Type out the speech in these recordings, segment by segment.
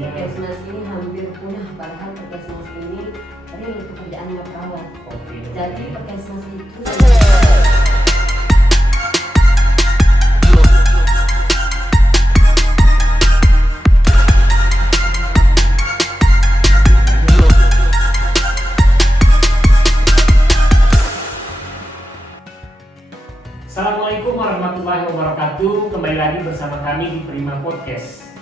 Perkesmas ini hampir punah, padahal Perkesmas ini real pekerjaannya perawat. Jadi Perkesmas itu Assalamualaikum warahmatullahi wabarakatuh. Kembali lagi bersama kami di Prima Podcast.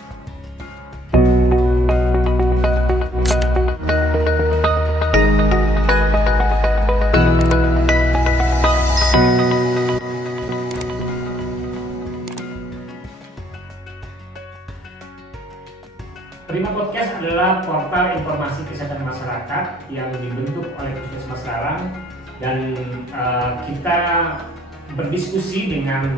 Prima Podcast adalah portal informasi kesehatan masyarakat yang dibentuk oleh Puskesmas Larang, dan kita berdiskusi dengan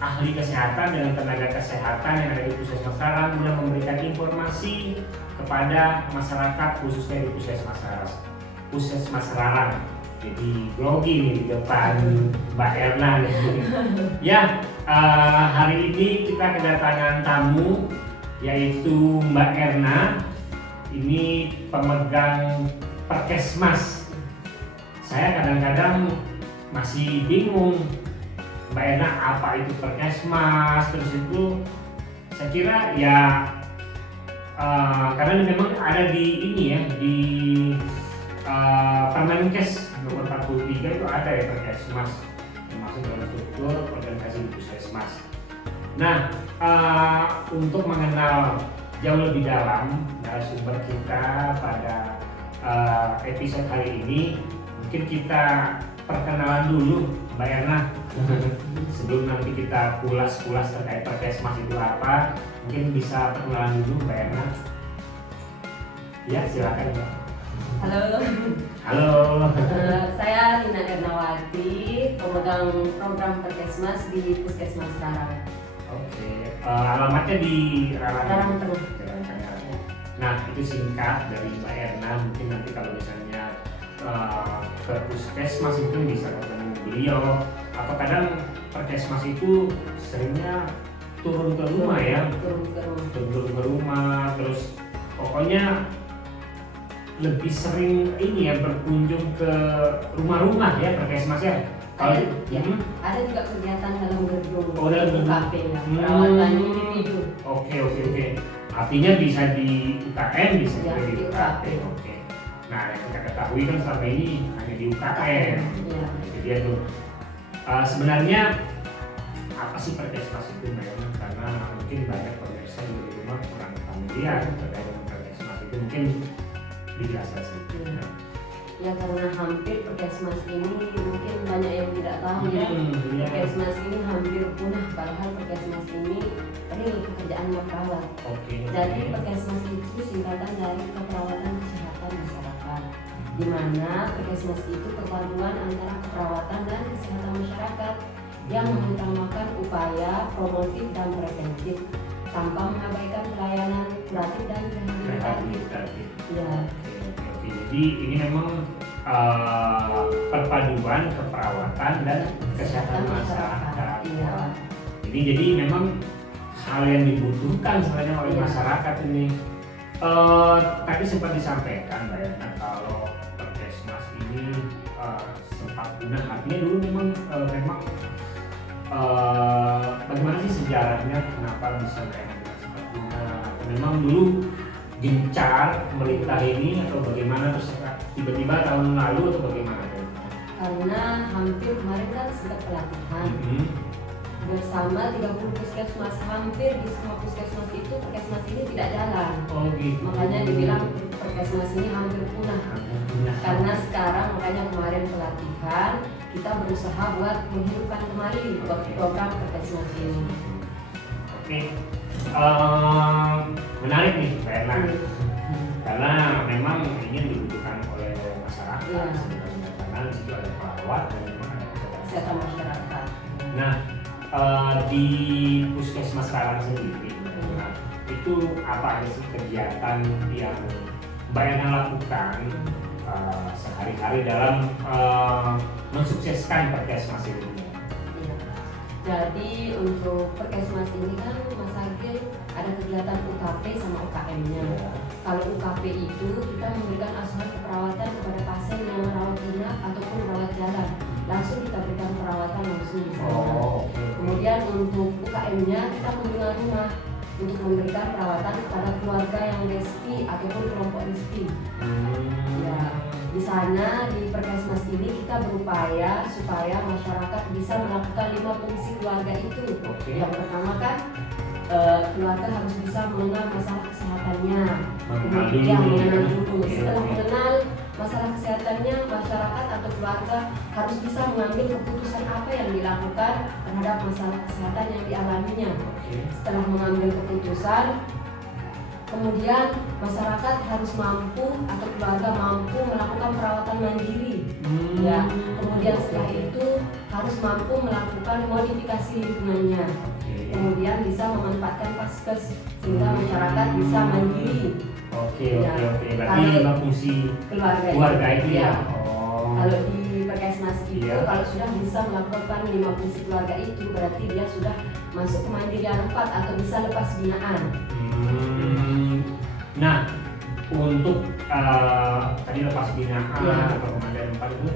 ahli kesehatan, dengan tenaga kesehatan yang ada di Puskesmas Larang guna memberikan informasi kepada masyarakat, khususnya di Puskesmas Larang. Jadi grogi nih di depan Mbak Erna nih. Ya, hari ini kita kedatangan tamu, yaitu Mbak Erna. Ini pemegang Perkesmas. Saya kadang-kadang masih bingung, Mbak Erna, apa itu Perkesmas. Terus itu saya kira ya karena memang ada di ini ya, di Permenkes nomor 43 itu ada ya Perkesmas, termasuk dalam struktur organisasi Puskesmas. Nah, untuk mengenal jauh lebih dalam narasumber kita pada episode hari ini, mungkin kita perkenalan dulu Mbak Erna sebelum nanti kita kulas-kulas terkait Perkesmas itu apa. Mungkin bisa perkenalan dulu Mbak Erna. Ya, silakan Mbak. Halo. Saya Lina Ernawati, pemegang program Perkesmas di Puskesmas Larang. Oke, alamatnya di Larang Tengah. Nah, itu singkat dari Mbak Erna. Mungkin nanti kalau misalnya ke Puskesmas itu bisa ketemu beliau, atau kadang Perkesmas itu seringnya turun ke rumah ya, turun ke rumah, terus pokoknya lebih sering ini ya, berkunjung ke rumah-rumah ya Perkesmas ya. Ada juga kegiatan dalam gedung. Dalam gedung kafe ya, perawatan individu. Oke. Artinya bisa di UKM, bisa Ya, juga di di UKP. Oke. Nah, yang kita ketahui kan selama ini hanya di UKM. Ya. Jadi itu sebenarnya apa sih Perkesmas itu, Mbak Erna? Karena mungkin banyak pemirsa di rumah kurang familiar terkait dengan Perkesmas itu, mungkin dijelaskan sedikit. Ya, karena hampir Perkesmas ini mungkin banyak yang tidak tahu ya. Perkesmas ini hampir punah, padahal Perkesmas ini real pekerjaannya perawat. Jadi Perkesmas itu singkatan dari keperawatan kesehatan masyarakat, di mana Perkesmas itu perpaduan antara keperawatan dan kesehatan masyarakat yang mengutamakan upaya promotif dan preventif tanpa mengabaikan pelayanan kuratif dan rehabilitatif. Ya. Jadi ini memang perpaduan keperawatan dan kesehatan masyarakat. Iya. Jadi memang hal yang dibutuhkan sebenarnya oleh masyarakat ini. Tadi sempat disampaikan Mbak Erna kalau Perkesmas ini sempat punah. Artinya dulu memang bagaimana sih sejarahnya, kenapa bisa sempat punah? Memang dulu gencar memerintah ini atau bagaimana, terus tiba-tiba tahun lalu atau bagaimana? Karena hampir kemarin kan sudah pelatihan bersama 30 puskesmas, hampir di semua puskesmas itu Perkesmas ini tidak jalan. Makanya dibilang Perkesmas ini hampir punah. Karena sekarang makanya kemarin pelatihan kita berusaha buat menghidupkan kembali program Perkesmas ini. Oke. Menarik nih Mbak Erna, karena memang ini dibutuhkan oleh masyarakat sebenarnya, karena di situ ada perawat dan memang ada kesehatan masyarakat. Nah, di Puskesmas Larang sendiri, itu apa aja sih kegiatan yang Mbak Erna lakukan sehari-hari dalam mensukseskan Perkesmas ini? Jadi untuk Perkesmas ini kan Mas Agil ada kegiatan UKP sama UKM-nya. kalau UKP itu kita memberikan asuhan keperawatan kepada pasien yang merawat inap ataupun merawat jalan, langsung kita berikan perawatan langsung di sana. Kemudian untuk UKM-nya kita kunjungan rumah untuk memberikan perawatan kepada keluarga yang resti ataupun kelompok resti. Ya, di sana di Perkesmas ini kita berupaya supaya masyarakat bisa melakukan 5 fungsi keluarga itu. Yang pertama kan keluarga harus bisa mengenal masalah kesehatannya, kemudian mengenal dulu. Setelah mengenal masalah kesehatannya, masyarakat atau keluarga harus bisa mengambil keputusan apa yang dilakukan terhadap masalah kesehatan yang dialaminya. Setelah mengambil keputusan, kemudian masyarakat harus mampu atau keluarga mampu melakukan perawatan mandiri. Ya, kemudian setelah itu harus mampu melakukan modifikasi lingkungannya. Kemudian bisa memanfaatkan paskes sehingga masyarakat bisa mandiri. Oke. Berarti 5 fungsi keluarga itu ya. Kalau di Perkesmas itu kalau sudah bisa melakukan 5 fungsi keluarga itu berarti dia sudah masuk ke mandirian 4 atau bisa lepas binaan. Nah, untuk tadi lepas binaan atau mandirian 4 itu,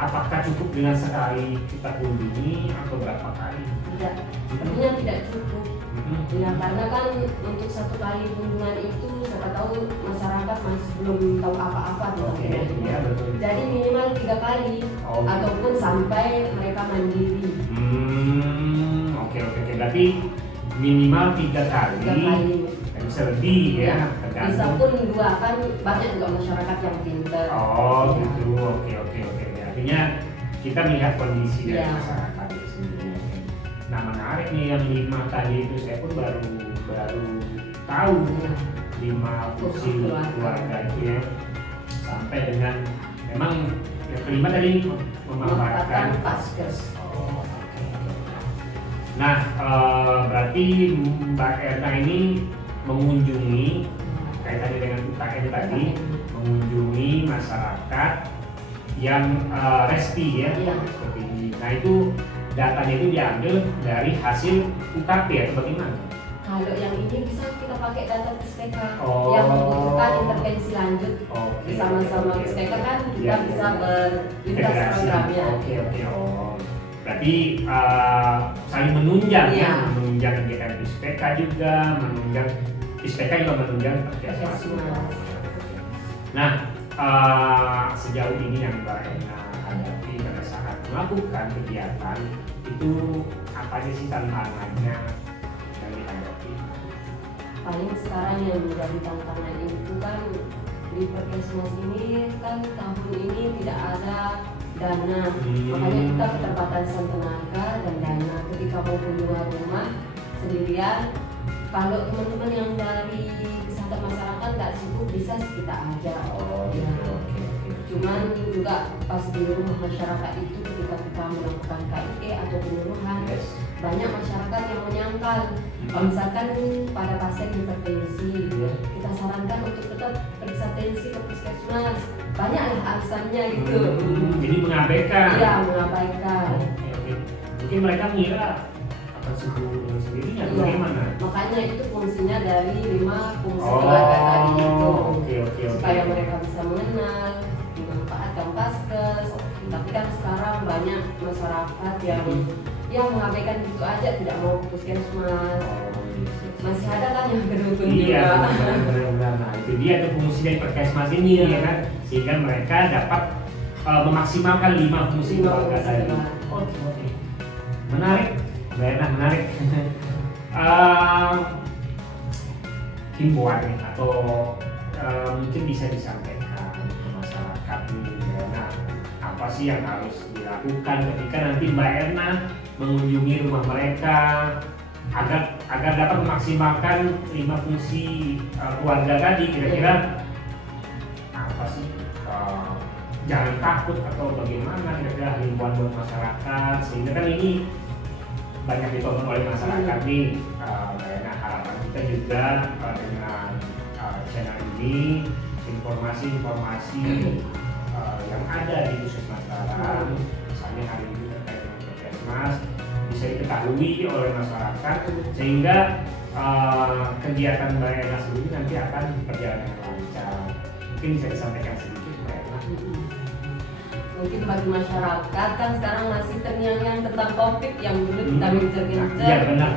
apakah cukup dengan sekali kita kunjungi atau berapa kali? Tidak, sebenarnya tidak cukup. Ya, karena kan untuk 1 kali kunjungan itu siapa tahu masyarakat masih belum tahu apa-apa tentang itu. Jadi minimal 3 kali ataupun sampai mereka mandiri. Oke. Berarti minimal 3 kali. Bisa lebih ya. Bisa pun 2, kan banyak juga masyarakat yang pintar. Gitu. Oke. Artinya kita melihat kondisi dari masyarakat itu sendiri. Nah, menarik nih yang 5 tadi itu, saya pun baru tahu 5 fungsi keluarga itu ya. Sampai dengan memang yang kelima tadi memanfaatkan paskes. Nah, berarti Mbak Erna ini mengunjungi kaitannya dengan UKM tadi, mengunjungi masyarakat yang resti ya, seperti ini. Nah, itu datanya itu diambil dari hasil UKP atau bagaimana? Kalau yang ini bisa kita pakai data PUSPK yang membutuhkan intervensi lanjut. Bersama-sama PUSPK kan kita bisa berintegrasi programnya. Oke. Berarti saling menunjang ya, menunjang kegiatan PUSPK juga, menunjang PUSPK juga menunjang Perkesmas. Nah, sejauh ini yang Mbak Erna hadapi pada saat melakukan kegiatan itu apa aja sih tantangannya yang dihadapi? Paling sekarang yang menjadi tantangan itu kan di Perkesmas ini kan tahun ini tidak ada dana, makanya kita keterbatasan tenaga dan dana. Ketika mau kunjungan rumah sendirian, kalau teman-teman yang dari kesehatan masyarakat nggak sibuk bisa kita aja. Cuman juga pas di rumah masyarakat itu ketika kita melakukan KIE atau penyuluhan, banyak masyarakat yang menyangkal. Kalau misalkan pada pasien hipertensi, kita sarankan untuk tetap periksa tensi ke puskesmas. Banyaklah alasannya gitu. Jadi mengabaikan. Iya, mengabaikan. Mungkin mereka mengira akan sembuh dengan sendirinya. Bagaimana? Makanya itu fungsinya dari 5 fungsi keluarga tadi itu. Supaya mereka bisa mengenal, memanfaatkan paskes. Tapi kan sekarang banyak masyarakat yang mengabaikan gitu aja, tidak mau ke puskesmas. Masih ada kan yang beruntung juga. Iya, benar. Nah, itu dia tuh fungsi dari Perkesmas ini ya kan, sehingga mereka dapat memaksimalkan 5 fungsi keluarga tadi. Oke. Menarik, menarik. Himbauan atau mungkin bisa disampaikan ke masyarakat ini, Erna, apa sih yang harus dilakukan ketika nanti Mbak Erna mengunjungi rumah mereka agar dapat memaksimalkan 5 fungsi keluarga tadi. Kira-kira apa sih, jangan takut atau bagaimana kira-kira himbauan buat masyarakat sehingga kan ini banyak ditonton oleh masyarakat nih. Nah, harapan kita juga dengan channel ini informasi-informasi yang ada di Puskesmas Larang, misalnya hari ini terkait dengan Perkesmas, bisa diketahui oleh masyarakat sehingga kegiatan Mbak Erna sendiri nanti akan berjalan dengan lancar. Mungkin bisa disampaikan sedikit Mbak Erna. Mungkin bagi masyarakat kan sekarang masih terngiang-ngiang tentang COVID yang dulu kita gencar-gencar. Iya benar.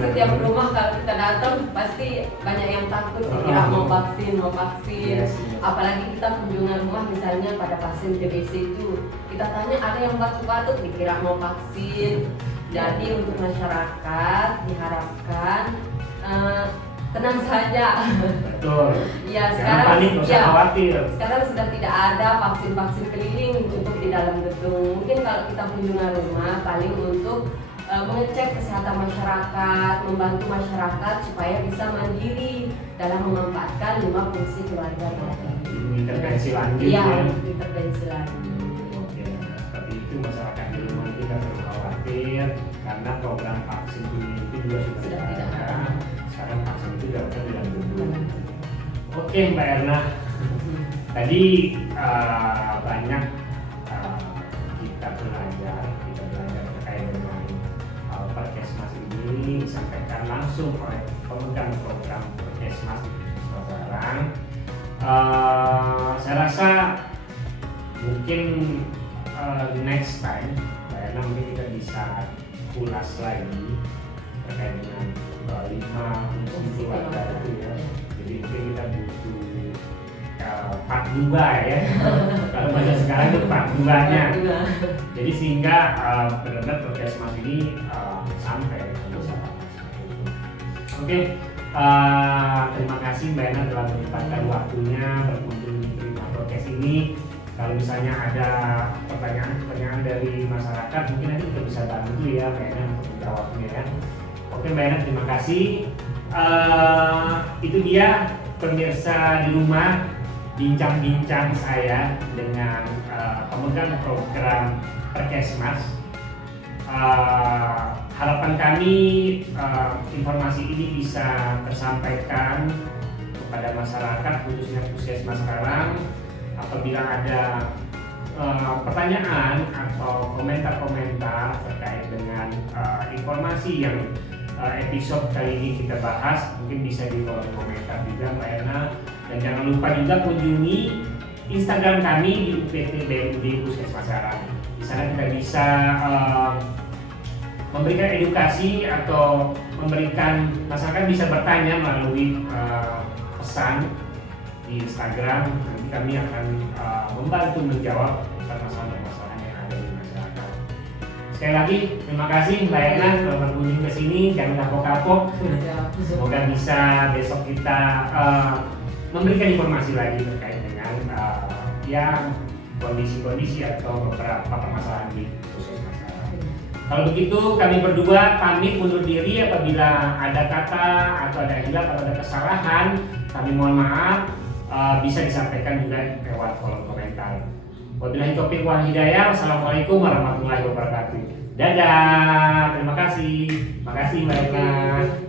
Setiap rumah kalau kita datang pasti banyak yang takut kira mau vaksin. Yes. Apalagi kita kunjungan rumah misalnya pada pasien TBC itu kita tanya ada yang batuk-batuk dikira mau vaksin. Jadi untuk masyarakat diharapkan tenang saja. Betul. Ya, Jangan sekarang panik, nggak usah khawatir. Sekarang sudah tidak ada vaksin keliling untuk di dalam gedung. Mungkin kalau kita kunjungan rumah paling untuk mengecek kesehatan masyarakat, membantu masyarakat supaya bisa mandiri dalam memanfaatkan 5 fungsi keluarga tadi. Intervensi lanjut Iya, ya. intervensi lanjut. Oke, seperti itu masyarakat di rumah tidak perlu khawatir karena program vaksin itu juga sudah tidak ada. Sekarang vaksin itu sudah ada di dalam gedung. Oke Mbak Erna, tadi banyak kita belajar terkait dengan Perkesmas ini disampaikan langsung oleh pemegang program Perkesmas di Semarang. Saya rasa mungkin next time Mbak Erna mungkin kita bisa ulas lagi terkait dengan 5 fungsi keluarga itu ya. Jadi mungkin kita butuh part 2 ya. Kalau bahasa sekarang itu part 2-nya. Jadi sehingga benar-benar Perkesmas ini sampai ke masyarakat. Oke, terima kasih Mbak Erna telah menyempatkan waktunya berkunjung di Prima Podcast ini. Kalau misalnya ada pertanyaan dari masyarakat, mungkin nanti kita bisa bantu ya Mbak Erna untuk menjawabnya ya. Oke Mbak Erna, terima kasih. Itu dia pemirsa di rumah bincang-bincang saya dengan pemegang program Perkesmas. Harapan kami informasi ini bisa tersampaikan kepada masyarakat khususnya Puskesmas Karang. Apabila ada pertanyaan atau komentar-komentar terkait dengan informasi yang episode kali ini kita bahas, mungkin bisa di kolom komentar juga Mbak Erna. Dan jangan lupa juga kunjungi Instagram kami di UPT BUD Puskesmas Karang. Di sana kita bisa memberikan edukasi atau memberikan masyarakat bisa bertanya melalui pesan di Instagram. Nanti kami akan membantu menjawab masalah-masalah yang ada di masyarakat. Sekali lagi terima kasih Mbak Erna telah berkunjung ke sini. Jangan kapok-kapok. Semoga bisa besok kita memberikan informasi lagi terkait dengan yang kondisi-kondisi atau beberapa permasalahan di Puskesmas Karang. Kalau begitu kami berdua pamit undur diri. Apabila ada kata atau ada hilaf atau ada kesalahan, kami mohon maaf. Bisa disampaikan juga lewat kolom komentar. Wabillahi taufiq wal hidayah. Wassalamualaikum warahmatullahi wabarakatuh. Dadah. Terima kasih. Makasih Mbak Erna.